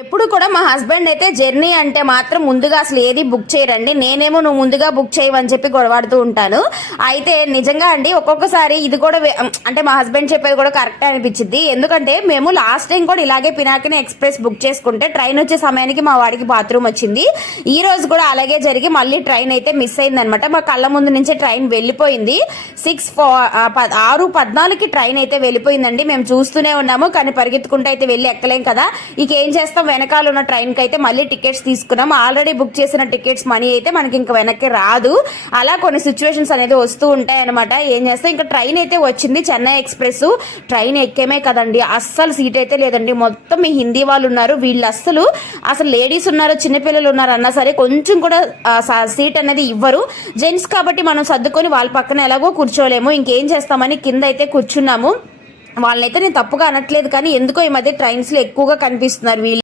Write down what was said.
ఎప్పుడు కూడా మా హస్బెండ్ అయితే జర్నీ అంటే మాత్రం ముందుగా అసలు ఏది బుక్ చేయరండి. నేనేమో నువ్వు ముందుగా బుక్ చేయవని చెప్పి గొడవాడుతూ ఉంటాను. అయితే నిజంగా అండి ఒక్కొక్కసారి ఇది కూడా అంటే మా హస్బెండ్ చెప్పేది కూడా కరెక్ట్ అనిపించింది. ఎందుకంటే మేము లాస్ట్ టైం కూడా ఇలాగే పినాకిని ఎక్స్ప్రెస్ బుక్ చేసుకుంటే ట్రైన్ వచ్చే సమయానికి మా వాడికి బాత్రూమ్ వచ్చింది. ఈ రోజు కూడా అలాగే జరిగి మళ్ళీ ట్రైన్ అయితే మిస్ అయిందనమాట. మా కళ్ళ ముందు నుంచే ట్రైన్ వెళ్ళిపోయింది. 6:14కి ట్రైన్ అయితే వెళ్ళిపోయిందండి. మేము చూస్తూనే ఉన్నాము, కానీ పరిగెత్తుకుంటూ అయితే వెళ్ళి ఎక్కలేం కదా. ఇక ఏం చేస్తాం, వెనకాల ఉన్న ట్రైన్కి అయితే మళ్ళీ టికెట్స్ తీసుకున్నాం. ఆల్రెడీ బుక్ చేసిన టికెట్స్ మనీ అయితే మనకి ఇంకా వెనక్కి రాదు. అలా కొన్ని సిచ్యువేషన్స్ అనేది వస్తూ ఉంటాయి అనమాట. ఏం చేస్తాం, ఇంకా ట్రైన్ అయితే వచ్చింది, చెన్నై ఎక్స్ప్రెస్. ట్రైన్ ఎక్కేమే కదండి, అస్సలు సీట్ అయితే లేదండి. మొత్తం మీ హిందీ వాళ్ళు ఉన్నారు, వీళ్ళు అసలు లేడీస్ ఉన్నారు, చిన్నపిల్లలు ఉన్నారు అన్నా సరే కొంచెం కూడా సీట్ అనేది ఇవ్వరు. జెంట్స్ కాబట్టి మనం సర్దుకొని వాళ్ళ పక్కన ఎలాగో కూర్చోలేము. ఇంకేం చేస్తామని కింద అయితే కూర్చున్నాము. వాళ్ళనైతే నేను తప్పుగా అనట్లేదు, కానీ ఎందుకో ఈ మధ్య ట్రైన్స్లో ఎక్కువగా కనిపిస్తున్నారు వీళ్ళు.